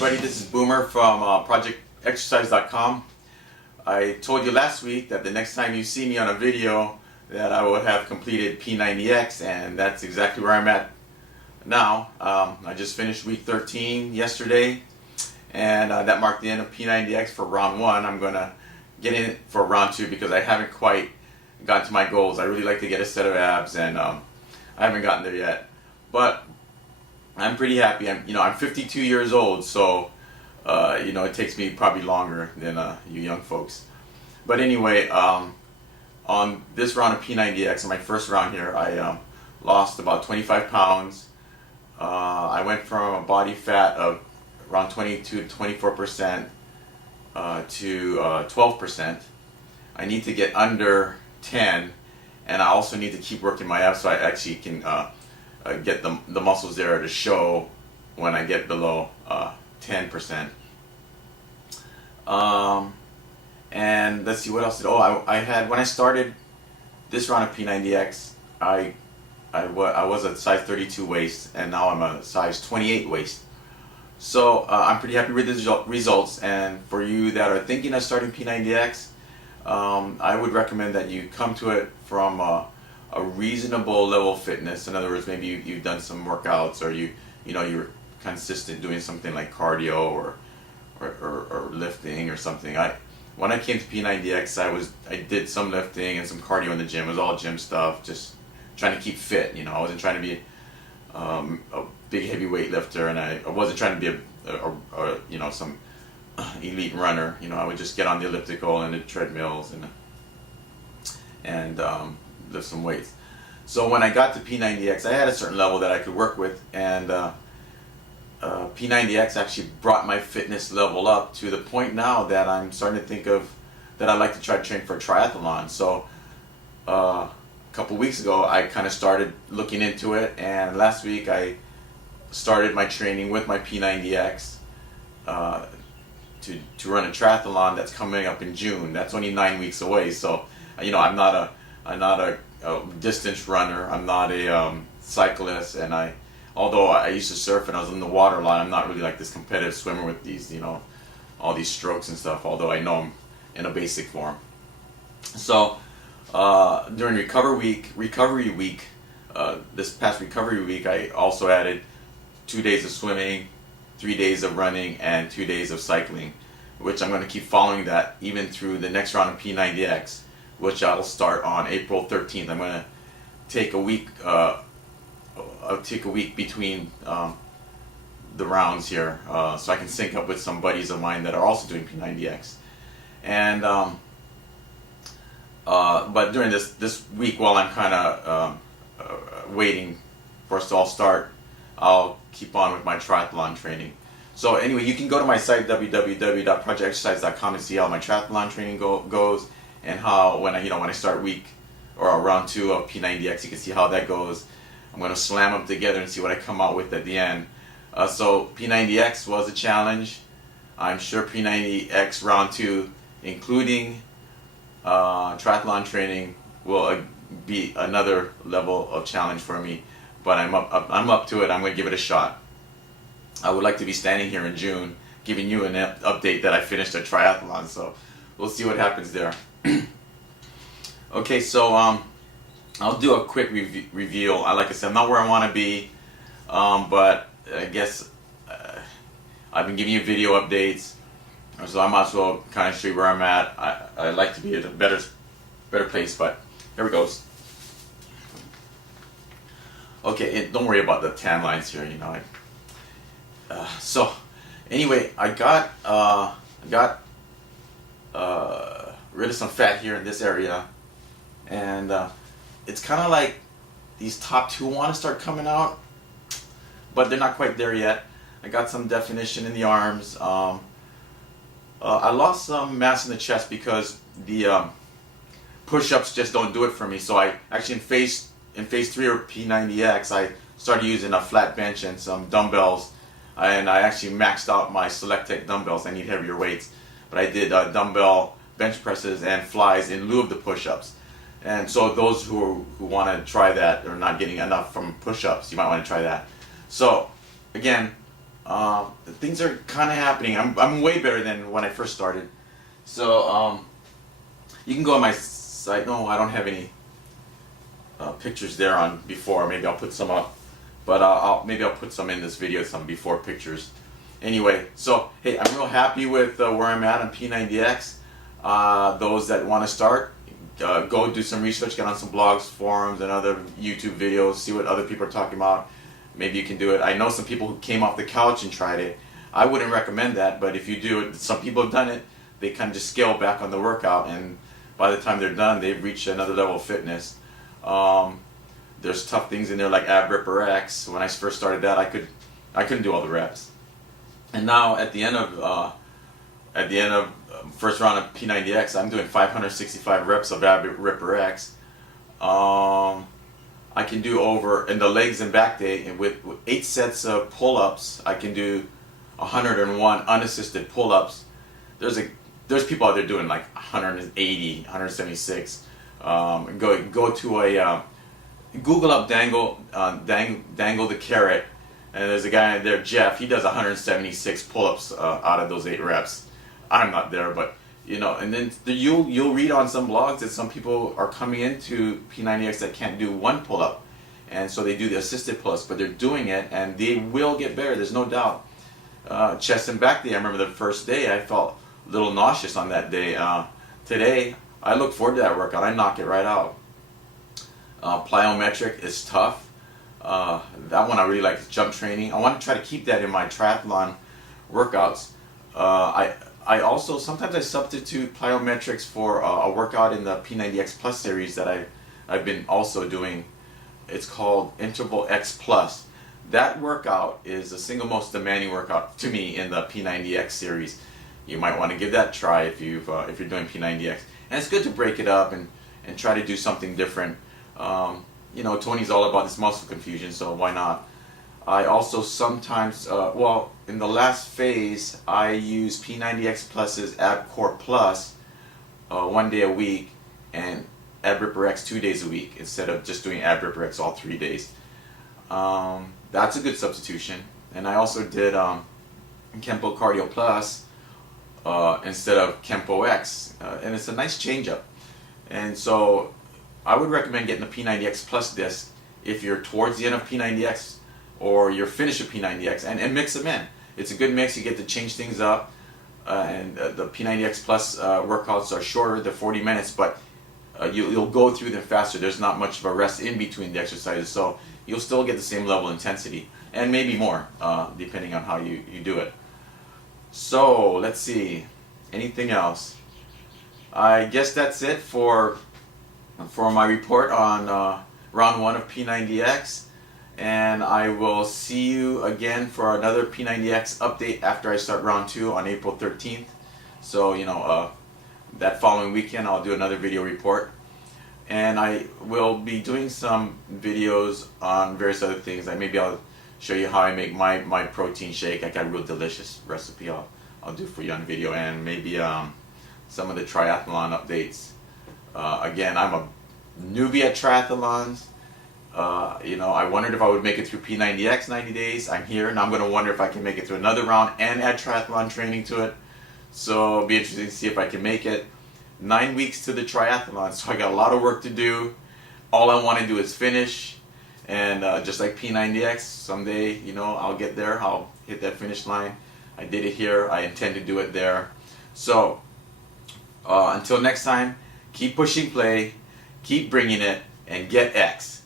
everybody, this is Boomer from ProjectExercise.com. I told you last week that the next time you see me on a video that I would have completed P90X, and that's exactly where I'm at now. I just finished week 13 yesterday, and that marked the end of P90X for round 1. I'm going to get in for round 2 because I haven't quite gotten to my goals. I really like to get a set of abs, and I haven't gotten there yet. But I'm pretty happy. I'm 52 years old, so it takes me probably longer than you young folks. But anyway, on this round of P90X, my first round here, I lost about 25 pounds. I went from a body fat of around 22 to 24% to 12%. I need to get under 10, and I also need to keep working my abs so I actually can get the muscles there to show when I get below 10%. And let's see what else. I had, when I started this round of P90X, I was a size 32 waist, and now I'm a size 28 waist. So I'm pretty happy with the results. And for you that are thinking of starting P90X, I would recommend that you come to it from a reasonable level of fitness. In other words, maybe you've done some workouts, or you're consistent doing something like cardio or lifting or something. When I came to P90X, I did some lifting and some cardio in the gym. It was all gym stuff, just trying to keep fit. I wasn't trying to be a big heavyweight lifter, and I wasn't trying to be some elite runner. I would just get on the elliptical and the treadmills and lift some weights. So when I got to P90X, I had a certain level that I could work with, and P90X actually brought my fitness level up to the point now that I'm starting to think of that I'd like to try to train for a triathlon. So a couple weeks ago, I kind of started looking into it, and last week I started my training with my P90X to run a triathlon that's coming up in June. That's only 9 weeks away. So I'm not a distance runner. I'm not a cyclist, and although I used to surf and I was in the water a lot, I'm not really like this competitive swimmer with these, all these strokes and stuff, although I know I'm in a basic form. So during recovery week, this past recovery week, I also added 2 days of swimming, 3 days of running, and 2 days of cycling, which I'm going to keep following that even through the next round of P90X, which I'll start on April 13th. I'm going to take a week. I'll take a week between the rounds here, so I can sync up with some buddies of mine that are also doing P90X. And but during this week, while I'm kind of waiting for us to all start, I'll keep on with my triathlon training. So anyway, you can go to my site www.projectexercise.com and see how my triathlon training goes, and how when I start week or round 2 of P90X, you can see how that goes. I'm going to slam them together and see what I come out with at the end. So P90X was a challenge. I'm sure P90X round 2, including triathlon training, will be another level of challenge for me. But I'm up to it. I'm going to give it a shot. I would like to be standing here in June giving you an update that I finished a triathlon. So we'll see what happens there. Okay, so I'll do a quick reveal. Like I said, I'm not where I want to be, but I guess I've been giving you video updates, so I might as well kind of show you where I'm at. I'd like to be at a better place, but here we go. Okay, don't worry about the tan lines here. So anyway, I got rid of some fat here in this area, and it's kind of like these top 2 want to start coming out, but they're not quite there yet. I got some definition in the arms. I lost some mass in the chest because the push-ups just don't do it for me. So I actually in phase 3 of P90X, I started using a flat bench and some dumbbells, and I actually maxed out my Select dumbbells. I need heavier weights, but I did dumbbell bench presses and flies in lieu of the push-ups. And so those who want to try that, or not getting enough from push-ups, you might want to try that. So again, things are kind of happening. I'm way better than when I first started. So you can go on my site. No, I don't have any pictures there on before. Maybe I'll put some up, but maybe I'll put some in this video, some before pictures. Anyway, so hey, I'm real happy with where I'm at on P90X. Those that want to start, go do some research, get on some blogs, forums, and other YouTube videos, see what other people are talking about. Maybe you can do it. I know some people who came off the couch and tried it. I wouldn't recommend that, but if you do it, some people have done it. They kind of just scale back on the workout, and by the time they're done, they've reached another level of fitness. There's tough things in there like Ab Ripper X. When I first started that, I couldn't do all the reps. And now at the end of first round of P90X, I'm doing 565 reps of Ab Ripper X. I can do over in the legs and back day, and with 8 sets of pull-ups, I can do 101 unassisted pull-ups. There's people out there doing like 180, 176. Go to a Google up Dangle the Carrot, and there's a guy there, Jeff. He does 176 pull-ups out of those 8 reps. I'm not there, but you know. And then you'll read on some blogs that some people are coming into P90X that can't do 1 pull-up, and so they do the assisted pull-ups, but they're doing it, and they will get better. There's no doubt. Chest and back day. I remember the first day I felt a little nauseous on that day. Today I look forward to that workout. I knock it right out. Plyometric is tough. That one I really like. Jump training. I want to try to keep that in my triathlon workouts. I also sometimes I substitute plyometrics for a workout in the P90X Plus series that I've been also doing. It's called Interval X Plus. That workout is the single most demanding workout to me in the P90X series. You might want to give that a try if you're doing P90X. And it's good to break it up and try to do something different. You know, Tony's all about this muscle confusion, so why not? I also sometimes, well, in the last phase, I use P90X Plus's Ab Core Plus 1 day a week and Ab Ripper X 2 days a week instead of just doing Ab Ripper X all 3 days. That's a good substitution. And I also did Kempo Cardio Plus instead of Kempo X, and it's a nice change up. And so I would recommend getting the P90X Plus disc if you're towards the end of P90X or you're finished with P90X, and mix them in. It's a good mix. You get to change things up, and the P90X Plus workouts are shorter. They're 40 minutes, but you'll go through them faster. There's not much of a rest in between the exercises, so you'll still get the same level of intensity, and maybe more, depending on how you do it. So let's see, anything else? I guess that's it for my report on round 1 of P90X, and I will see you again for another P90X update after I start round 2 on April 13th. So you know, that following weekend I'll do another video report, and I will be doing some videos on various other things. Like maybe I'll show you how I make my protein shake. I got a real delicious recipe I'll do for you on video, and maybe some of the triathlon updates. Again, I'm a newbie at triathlons. You know, I wondered if I would make it through P90X 90 days. I'm here, and I'm going to wonder if I can make it through another round and add triathlon training to it. So it'll be interesting to see if I can make it. 9 weeks to the triathlon, so I got a lot of work to do. All I want to do is finish, and just like P90X, someday, you know, I'll get there. I'll hit that finish line. I did it here. I intend to do it there. So until next time, keep pushing play, keep bringing it, and get X.